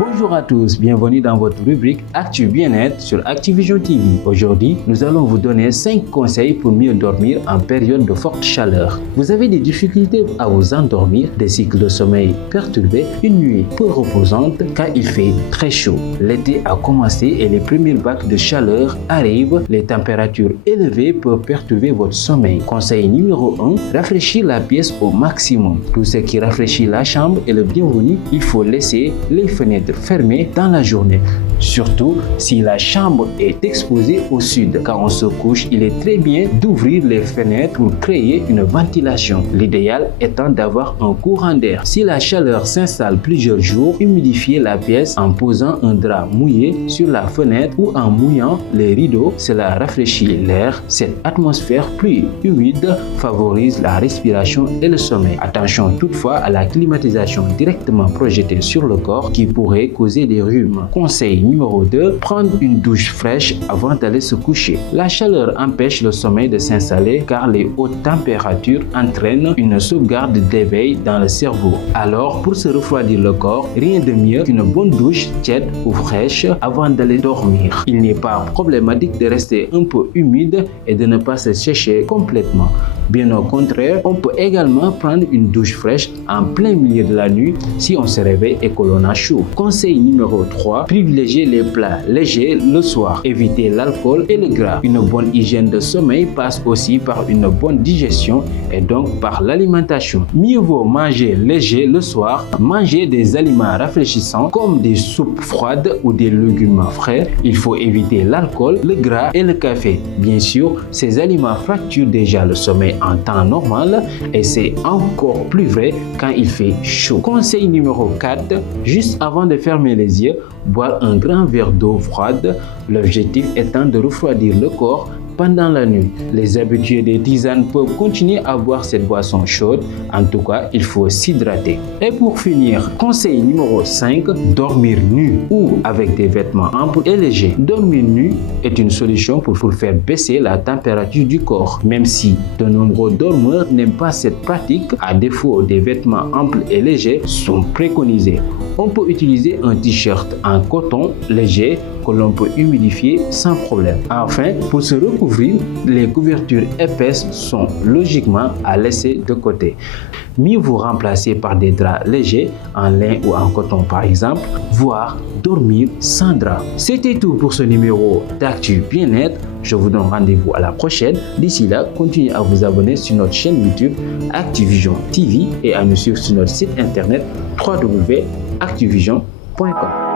Bonjour à tous, bienvenue dans votre rubrique Actu Bien-être sur Activision TV. Aujourd'hui, nous allons vous donner 5 conseils pour mieux dormir en période de forte chaleur. Vous avez des difficultés à vous endormir, des cycles de sommeil perturbés, une nuit peu reposante quand il fait très chaud. L'été a commencé et les premières vagues de chaleur arrivent. Les températures élevées peuvent perturber votre sommeil. Conseil numéro 1, rafraîchir la pièce au maximum. Tout ce qui rafraîchit la chambre est le bienvenu. Il faut laisser les fenêtres fermée dans la journée, surtout si la chambre est exposée au sud. Quand on se couche, il est très bien d'ouvrir les fenêtres pour créer une ventilation, l'idéal étant d'avoir un courant d'air. Si la chaleur s'installe plusieurs jours, humidifiez la pièce en posant un drap mouillé sur la fenêtre ou en mouillant les rideaux. Cela rafraîchit l'air. Cette atmosphère plus humide favorise la respiration et le sommeil. Attention toutefois à la climatisation directement projetée sur le corps qui pourrait causer des rhumes. Conseil numéro 2, prendre une douche fraîche avant d'aller se coucher. La chaleur empêche le sommeil de s'installer car les hautes températures entraînent une sauvegarde d'éveil dans le cerveau. Alors, pour se refroidir le corps, rien de mieux qu'une bonne douche tiède ou fraîche avant d'aller dormir. Il n'est pas problématique de rester un peu humide et de ne pas se sécher complètement. Bien au contraire, on peut également prendre une douche fraîche en plein milieu de la nuit si on se réveille et que l'on a chaud. Conseil numéro 3, privilégiez les plats légers le soir. Évitez l'alcool et le gras. Une bonne hygiène de sommeil passe aussi par une bonne digestion et donc par l'alimentation. Mieux vaut manger léger le soir. Manger des aliments rafraîchissants comme des soupes froides ou des légumes frais. Il faut éviter l'alcool, le gras et le café. Bien sûr, ces aliments fracturent déjà le sommeil en temps normal et c'est encore plus vrai quand il fait chaud. Conseil numéro 4, juste avant de fermer les yeux, boire un grand verre d'eau froide, l'objectif étant de refroidir le corps pendant la nuit. Les habitués des tisanes peuvent continuer à boire cette boisson chaude. En tout cas, il faut s'hydrater. Et pour finir, conseil numéro 5, dormir nu ou avec des vêtements amples et légers. Dormir nu est une solution pour faire baisser la température du corps. Même si de nombreux dormeurs n'aiment pas cette pratique, à défaut des vêtements amples et légers sont préconisés. On peut utiliser un t-shirt en coton léger que l'on peut humidifier sans problème. Enfin, pour se recouvrir, les couvertures épaisses sont logiquement à laisser de côté. Mieux vous remplacer par des draps légers en lin ou en coton par exemple, voire dormir sans drap. C'était tout pour ce numéro d'Actu Bien-être. Je vous donne rendez-vous à la prochaine. D'ici là, continuez à vous abonner sur notre chaîne YouTube Activision TV et à nous suivre sur notre site internet www.activision.com.